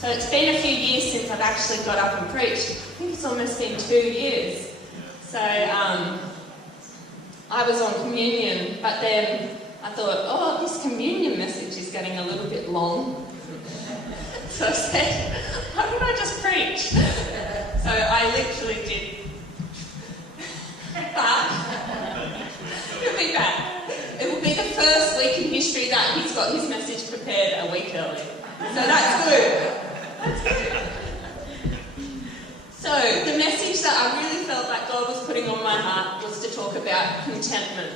So it's been a few years since I've actually got up and preached. I think it's almost been 2 years. So I was on communion, but then I thought, oh, this communion message is getting a little bit long. So I said, why don't I just preach? So I literally did. But it'll be back. It will be the first week in history that he's got his message prepared a week early. So that's good. That's good. So the message that I really felt like God was putting on my heart was to talk about contentment.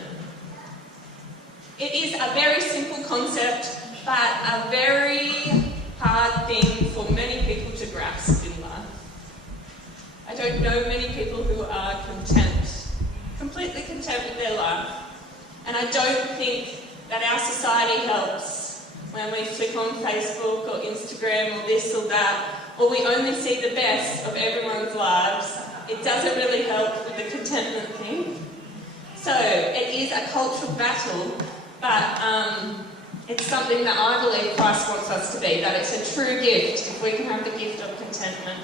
It is a very simple concept, but a very hard thing for many people to grasp in life. I don't know many people who are content, completely content with their life. And I don't think that our society helps when we flick on Facebook or Instagram or this or that, or we only see the best of everyone's lives. It doesn't really help with the contentment thing. So it is a cultural battle, but it's something that I believe Christ wants us to be, that it's a true gift. If we can have the gift of contentment,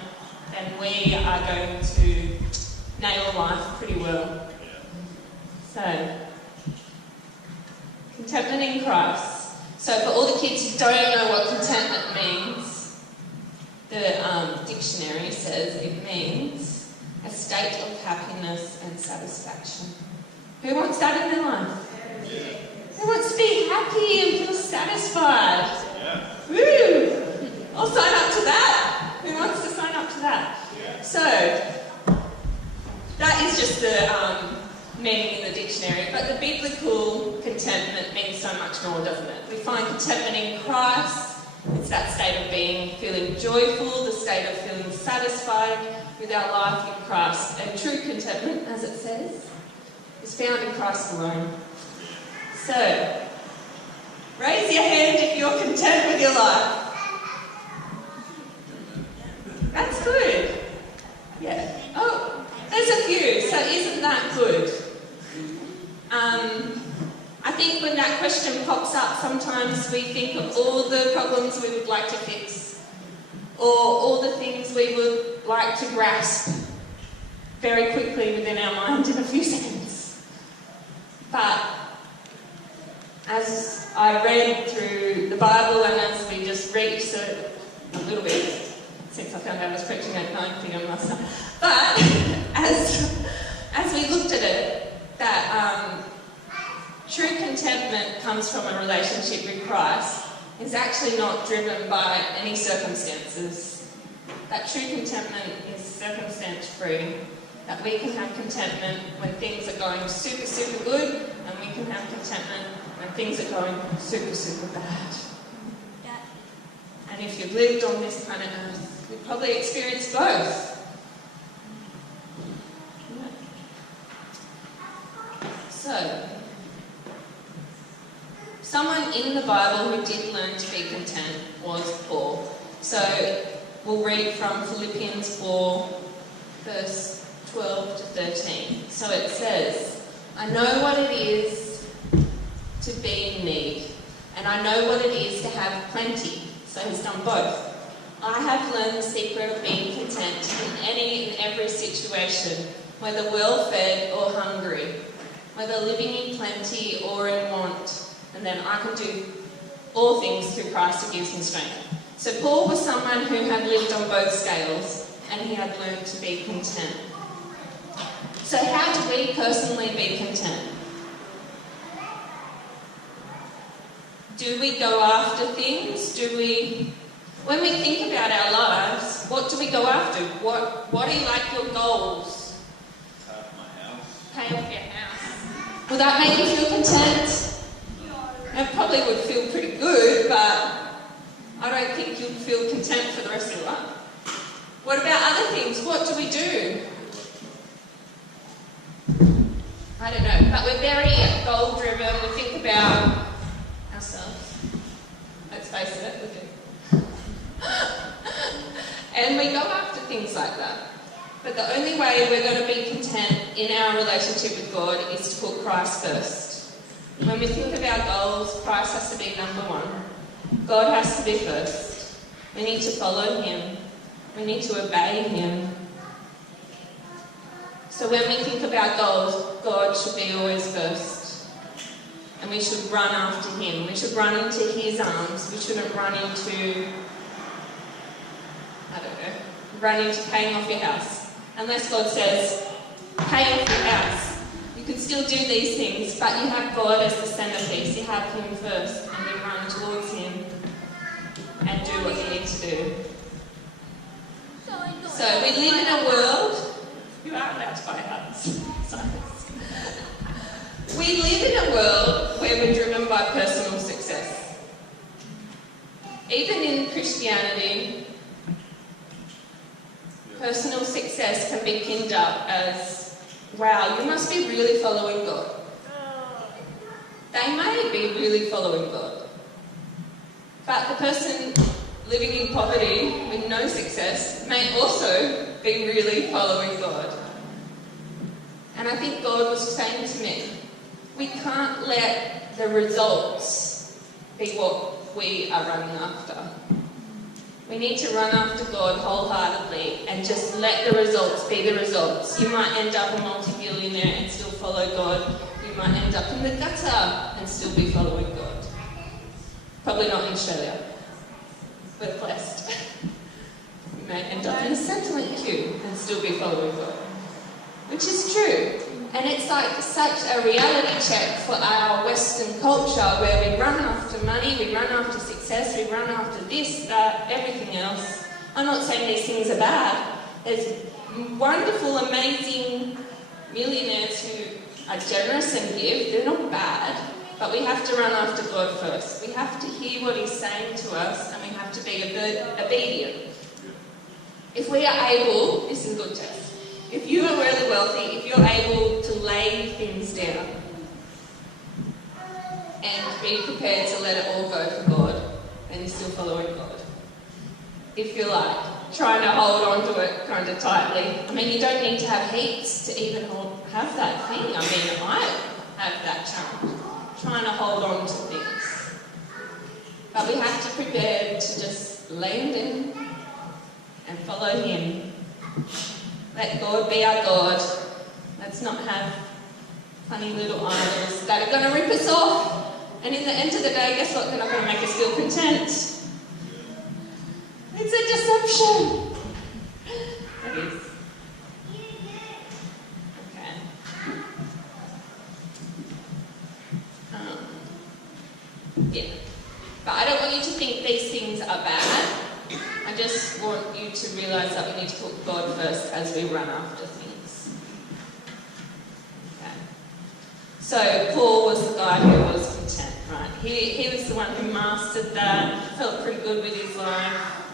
then we are going to nail life pretty well. So, contentment in Christ. So for all the kids who don't know what contentment means, the dictionary says it means a state of happiness and satisfaction. Who wants that in their life? Who wants to be happy and feel satisfied? Yeah. Woo! I'll sign up to that. Who wants to sign up to that? Yeah. So, that is just the meaning in the dictionary, but the biblical contentment means so much more, doesn't it? We find contentment in Christ. It's that state of feeling joyful, the state of feeling satisfied with our life in Christ. And true contentment, as it says, is found in Christ alone. So, raise your hand if you're content with your life. That's good. Yeah. Oh, there's a few, so isn't that good? I think when that question pops up, sometimes we think of all the problems we would like to fix, or all the things we would like to grasp very quickly within our mind in a few seconds. But as I read through the Bible and as we just researched a little bit, since I found out I was preaching at 9 p.m. last night, but as we looked at it, that true contentment comes from a relationship with Christ is actually not driven by any circumstances. That true contentment is circumstance-free. That we can have contentment when things are going super, super good, and we can have contentment when things are going super, super bad. Yeah. And if you've lived on this planet Earth, you've probably experienced both. So, someone in the Bible who did learn to be content was Paul. So, we'll read from Philippians 4, verse 12 to 13. So it says, I know what it is to be in need, and I know what it is to have plenty. So he's done both. I have learned the secret of being content in any and every situation, whether well-fed or hungry, whether living in plenty or in want, and then I can do all things through Christ who gives me strength. So Paul was someone who had lived on both scales, and he had learned to be content. So how do we personally be content? Do we go after things? When we think about our lives, what do we go after? What are like your goals? Pay off my house. Pay off your house. Will that make you feel content? It probably would feel pretty good, but I don't think you'll feel content for the rest of your life. What about other things? What do we do? I don't know, but we're very goal-driven. We think about ourselves. Let's face it, we do. And we go after things like that. But the only way we're going to be content in our relationship with God is to put Christ first. When we think of our goals, Christ has to be number one. God has to be first. We need to follow him. We need to obey him. So when we think about goals, God should be always first. And we should run after him. We should run into his arms. We shouldn't run into paying off your house. Unless God says, pay off your house. You can still do these things, but you have God as the centerpiece. You have him first, and you run towards him and do what you need to do. So we live in a world... You are allowed to buy a house. We live in a world where we're driven by personal success. Even in Christianity, personal success can be pinned up as, wow, you must be really following God. They may be really following God. But the person living in poverty with no success may also be really following God. And I think God was saying to me, we can't let the results be what we are running after. We need to run after God wholeheartedly and just let the results be the results. You might end up a multi-billionaire and still follow God. You might end up in the gutter and still be following God. Probably not in Australia. We're blessed. You may end up in a Centrelink queue and still be following God. Which is true. And it's like such a reality check for our Western culture where we run after money, we run after success, we run after this, that, everything else. I'm not saying these things are bad. There's wonderful, amazing millionaires who are generous and give. They're not bad. But we have to run after God first. We have to hear what he's saying to us and we have to be obedient. If we are able, this is a good test. If you are really wealthy, if you're able to lay things down and be prepared to let it all go for God, then you're still following God. If you're like trying to hold on to it kind of tightly, I mean, you don't need to have heaps to even have that thing. I mean, I have that challenge, trying to hold on to things. But we have to prepare to just land in and follow him. Let God be our God. Let's not have funny little idols that are going to rip us off. And in the end of the day, guess what? They're not going to make us feel content. It's a deception. It is. Okay. Yeah. But I don't want you to think these things are bad. I just want you to realise that we need to put God first as we run after things. Okay. So Paul was the guy who was content, right? He was the one who mastered that, felt pretty good with his life.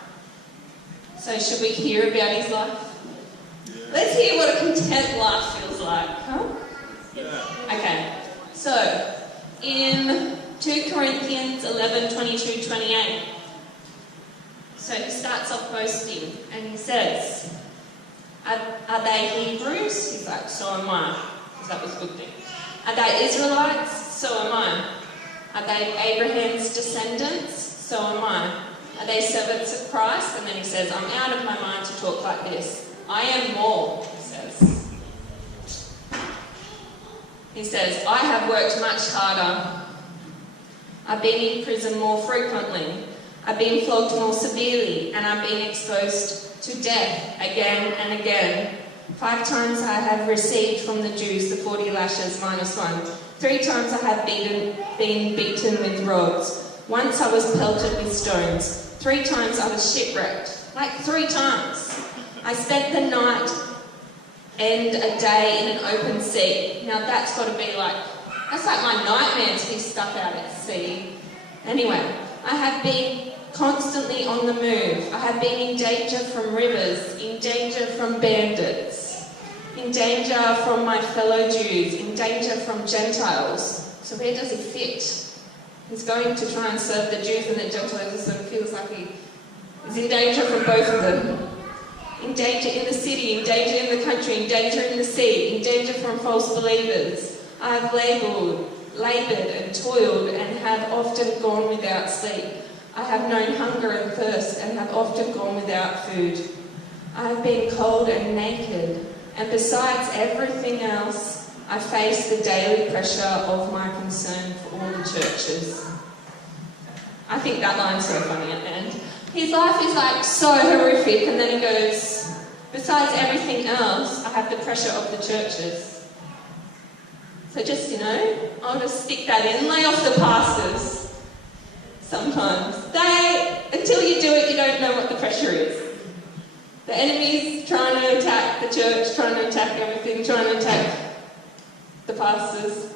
So should we hear about his life? Yeah. Let's hear what a content life feels like, huh? Yeah. Okay. So in 2 Corinthians 11:22-28, so he starts off boasting and he says, are they Hebrews? He's like, so am I. Because that was a good thing. Are they Israelites? So am I. Are they Abraham's descendants? So am I. Are they servants of Christ? And then he says, I'm out of my mind to talk like this. I am more, he says. He says, I have worked much harder. I've been in prison more frequently. I've been flogged more severely, and I've been exposed to death again and again. 5 times I have received from the Jews the 40 lashes minus 1. 3 times I have been beaten with rods. Once I was pelted with stones. 3 times I was shipwrecked. Like 3 times. I spent the night and a day in an open sea. Now that's got to be like, that's like my nightmare to be stuck out at sea. Anyway, I have been constantly on the move. I have been in danger from rivers, in danger from bandits, in danger from my fellow Jews, in danger from Gentiles. So where does he fit? He's going to try and serve the Jews and the Gentiles, so it feels like he is in danger from both of them. In danger in the city, in danger in the country, in danger in the sea, in danger from false believers. I have laboured and toiled and have often gone without sleep. I have known hunger and thirst and have often gone without food. I have been cold and naked, and besides everything else, I face the daily pressure of my concern for all the churches. I think that line's so funny at the end. His life is like so horrific, and then he goes, besides everything else, I have the pressure of the churches. So just, I'll just stick that in. Lay off the pastors. Sometimes. Until you do it, you don't know what the pressure is. The enemy's trying to attack the church, trying to attack everything, trying to attack the pastors,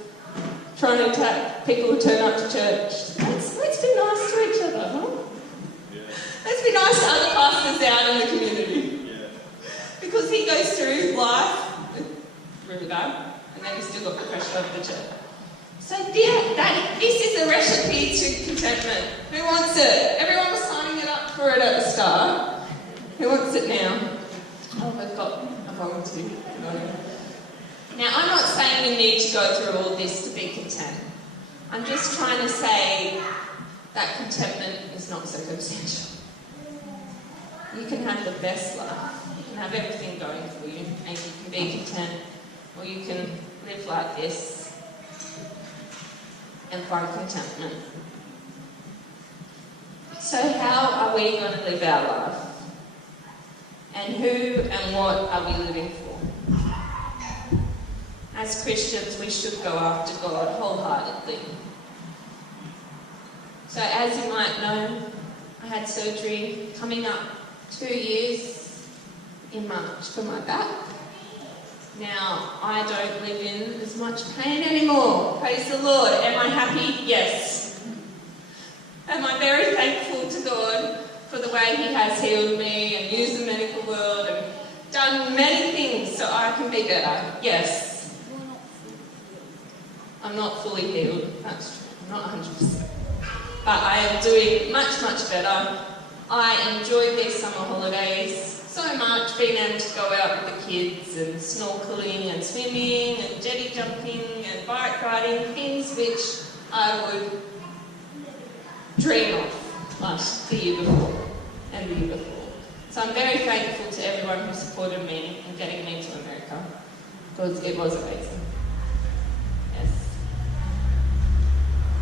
trying to attack people who turn up to church. Let's be nice to each other, huh? Yeah. Let's be nice to other pastors out in the community. Yeah. Because he goes through life, really bad, and then he's still got the pressure of the church. So this is the recipe to contentment. Who wants it? Everyone was signing it up for it at the start. Who wants it now? Oh, we've got a volunteer. Now, I'm not saying you need to go through all this to be content. I'm just trying to say that contentment is not circumstantial. You can have the best life. You can have everything going for you, and you can be content, or you can live like this and find contentment. So how are we going to live our life? And who and what are we living for? As Christians, we should go after God wholeheartedly. So as you might know, I had surgery coming up 2 years in March for my back. Now, I don't live in as much pain anymore. Praise the Lord. Am I happy? Yes. Am I very thankful to God for the way He has healed me and used the medical world and done many things so I can be better? Yes. I'm not fully healed. That's true. I'm not 100%. But I am doing much, much better. I enjoyed these summer holidays so much, being able to go out with the kids and snorkeling and swimming and jetty jumping and bike riding, things which I would dream of the year before and the year before. So I'm very thankful to everyone who supported me in getting me to America, because it was amazing. Yes.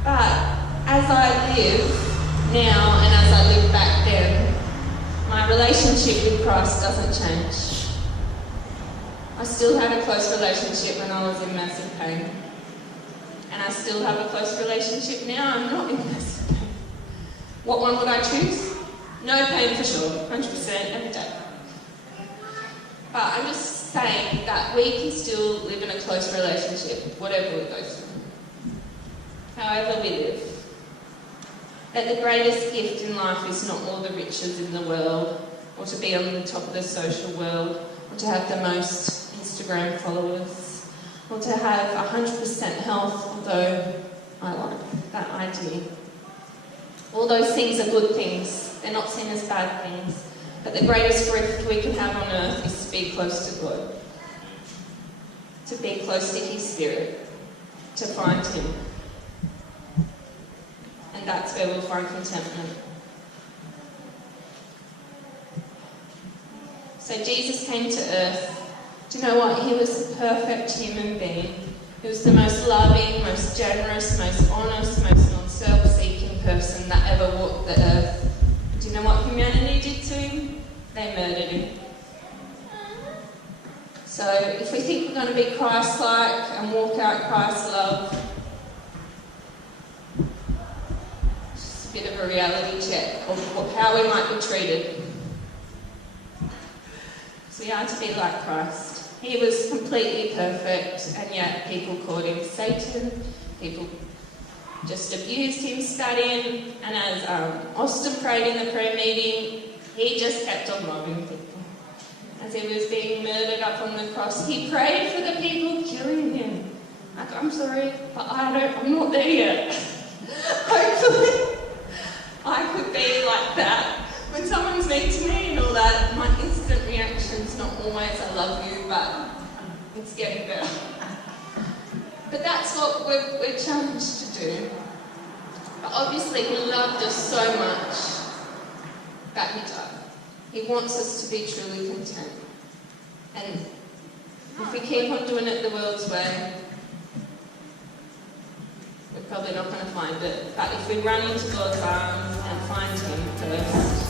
But as I live now and as I lived back then, my relationship with Christ doesn't change. I still had a close relationship when I was in massive pain. And I still have a close relationship now. I'm not in massive pain. What one would I choose? No pain for sure, 100% every day. But I'm just saying that we can still live in a close relationship, whatever we go through. However we live. That the greatest gift in life is not all the riches in the world, or to be on the top of the social world, or to have the most Instagram followers, or to have 100% health, although I like that idea. All those things are good things. They're not seen as bad things. But the greatest gift we can have on earth is to be close to God. To be close to His Spirit. To find Him. And that's where we'll find contentment. So Jesus came to earth. Do you know what? He was the perfect human being. He was the most loving, most generous, most honest, most non-self-seeking person that ever walked the earth. Do you know what humanity did to him? They murdered him. So if we think we're going to be Christ-like and walk out Christ's love, bit of a reality check of how we might be treated. So we are to be like Christ. He was completely perfect, and yet people called him Satan. People just abused him studying, and as Austin prayed in the prayer meeting, he just kept on loving people. As he was being murdered up on the cross, he prayed for the people killing him. Like, I'm sorry, but I'm not there yet. Hopefully I could be like that. When someone's mean to me and all that, my instant reaction's not always I love you, but it's getting better. But that's what we're challenged to do. But obviously he loved us so much that he died. He wants us to be truly content. And if we keep on doing it the world's way, we're probably not going to find it. But if we run into God's arms and find him first,